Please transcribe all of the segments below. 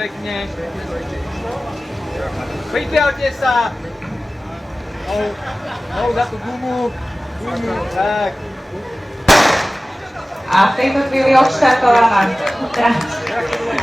pekne. Pripravte sa. Nohu za tú gumu. Tak. A v tejto chvíli odštartovaná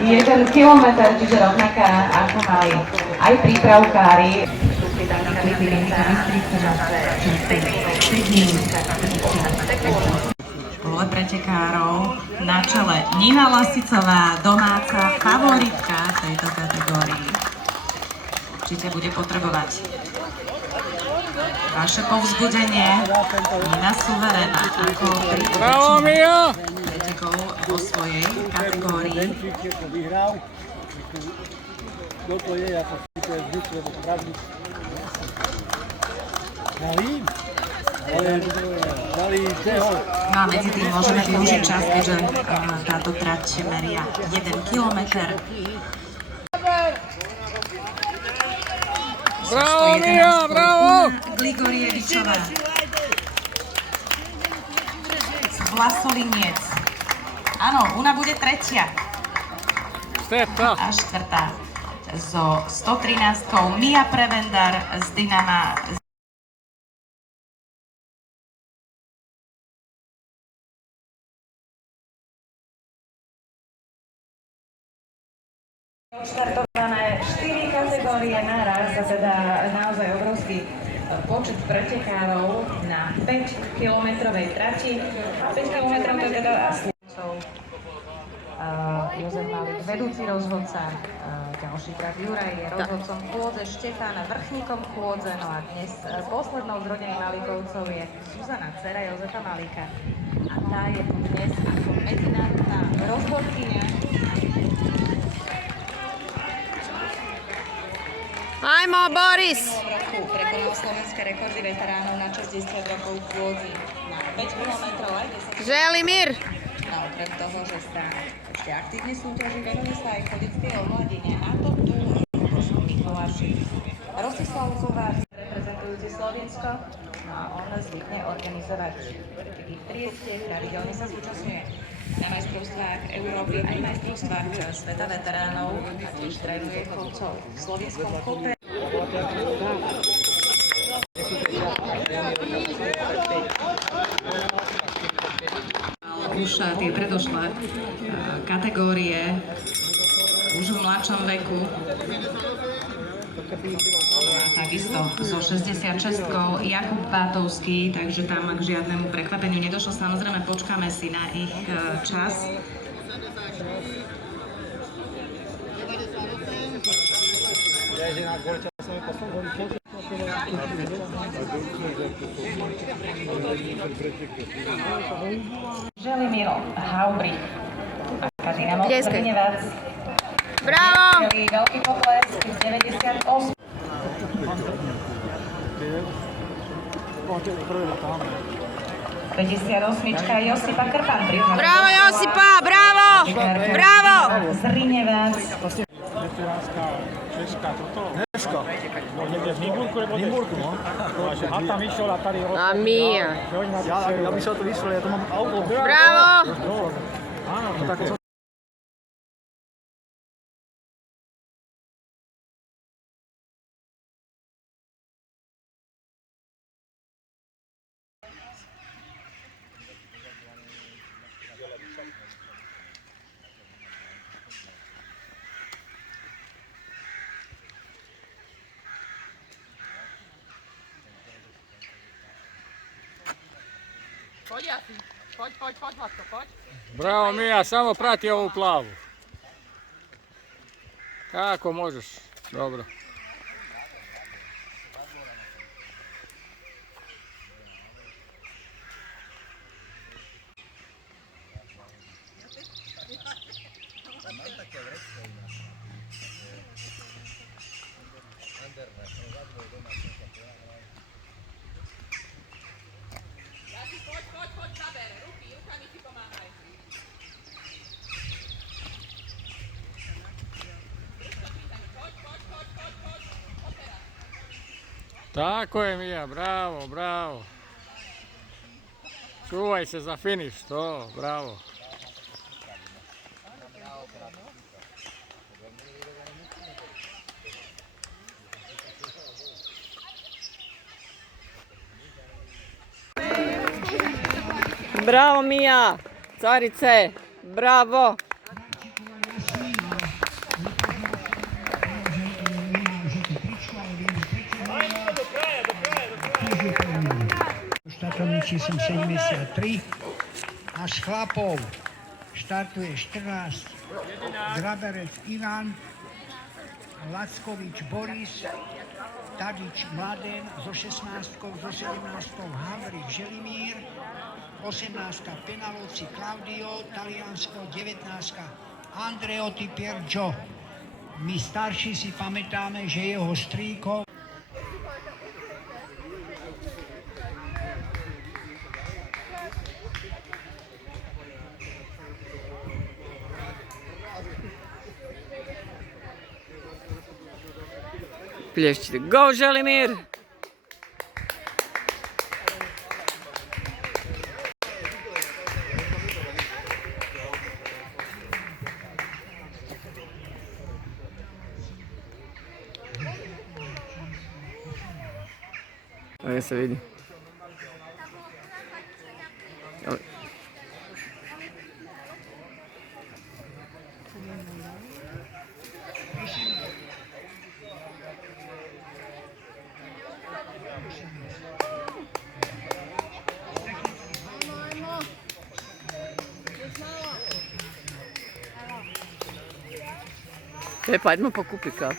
1 kilometr, čiže rovnaká ako mali aj prípravkári. Pole pretekárov na čele Nina Lasicová, domáca favoritka tejto kategórii. Určite bude potrebovať vaše povzbudenie. Nina suverénna ako pretekov vo svojej kategórii. No a medzi tým môžeme využiť čas, keďže táto trať meria 1 kilometr. Bravo, Mia, bravo! Grigorievičová z Vlasoviniec. Áno, ona bude tretia. A štvrtá so 113. Mia Prevendar z Dynama. Odštartované 4 kategórie naraz, a teda naozaj obrovský počet pretekárov na 5-kilometrovej trati. 5 kilometrov to je teda Jozef Malík, vedúci rozhodca, ďalší brat Juraj je rozhodcom chôdze, Štefán vrchníkom chôdze, no a dnes poslednou z rodiny Malíkovcov je Zuzana, dcera Jozefa Malíka. A tá je tu dnes ako medzinárodná rozhodkyňa. Ajmo, Boris! Prekonal slovenské rekordy veteránov na čas 10 rokov chôdzi na 5 km aj 10 km. Želimír! A okrem toho, že sa ešte aktívne súťaží, venuje sa aj chodickej omladine. A to tu v Mikuláši. Rostislav Zovár, reprezentujúci Slovensko, no a on zvykne organizovať taký Trieste, pravidelne sa zúčastňuje na majstrovstvách Európy aj majstrovstvách sveta veteránov a tiež trénuje chodcov v slovenskom kope. Už tie predošlé kategórie už v mladšom veku. A takisto so 66-kou Jakub Pátovský, takže tam k žiadnemu prekvapeniu nedošlo. Samozrejme, počkáme si na ich čas. Želimír Haubrich, Dynamo Brnevac. Bravo! Veľký poklesk 98. Josipa Krpan. Bravo, Josipa! Bravo! Bravo! Zrinevac. Česká toto? Dneska? No někde v Nymburku nebo Nymburku, no. A tam vyšel a tady... A Mia. Já bych šel to vyšel, já to mám auto. Bravo! Áno, no tak co? Poď, Jasi. Poď, Vládko, poď. Bravo, Mija, samo prati ovu plavu. Kako možeš? Dobro. Tako je, Mija, bravo, bravo. Čuvaj se za finiš, to, bravo. Bravo Mija, carice, bravo. Štartovníci sú 73. Náš chlapov štartuje 14. Graberec Ivan, Lackovič Boris, Tadič Mladen so 16, so 17 Havrik Želimír, 18 Penalovci Claudio, Taliansko 19 Andreotti Piergio. My starší si pamätáme, že jeho strýko Plješćite. Go Želimir! Ovdje se vidi. Pa idemo po kupika.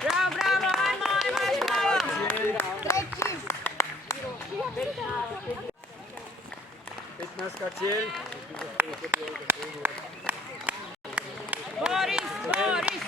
Bravo, bravo, ajmo, treći. 15 cieľ. Boris, Boris.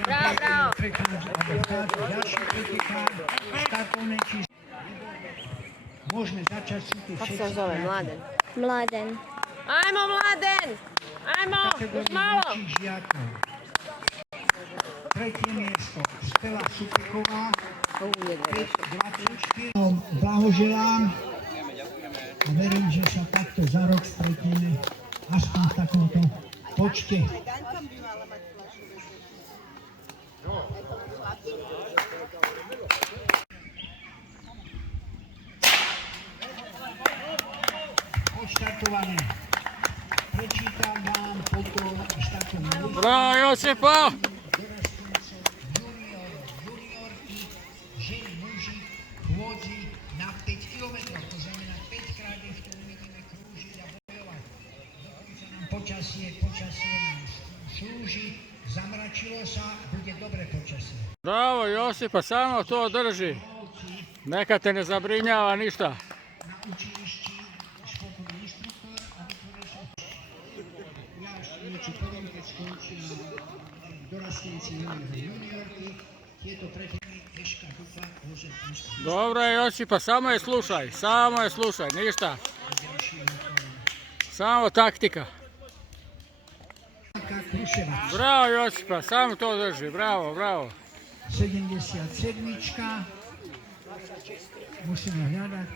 Bravo, bravo. Ďalší pretekár, štartovné číslo. Môžeme začať, sú tu všetci. Kako se zove, Mladen? Mladen. Ajmo Mladen! Ajmo, još malo! Kategórii žiakov. Tretie miesto, Stella Supiková, 5:24. Blahoželám a verím, že sa takto za rok stretneme aspoň v takomto počte. Odštartované. Prečítam vám potom štartovné. Bravo Josipa! Juniorky, ženy, muži, chôdzi na 5 kilometrov. To znamená 5-krát ešte uvidíme krúžiť a bojovať. Dokonca nám počasie nám slúži, zamračilo sa, bude dobre počasie. Bravo Josipa, samo to drži. Neka te ne zabrinjava ništa. Na učilišti športový inštruktor a vytvoril sa. Ja ešte niečo poviem, keď skončia dorastníci juniorky. Tieto preteky Eška Dufa, Bože Anška. Dobro je Josipa, samo je slušaj, ništa. Samo taktika. Kruševac. Bravo Josipa, samo to drži, bravo, bravo. 77. Musíme hľadať.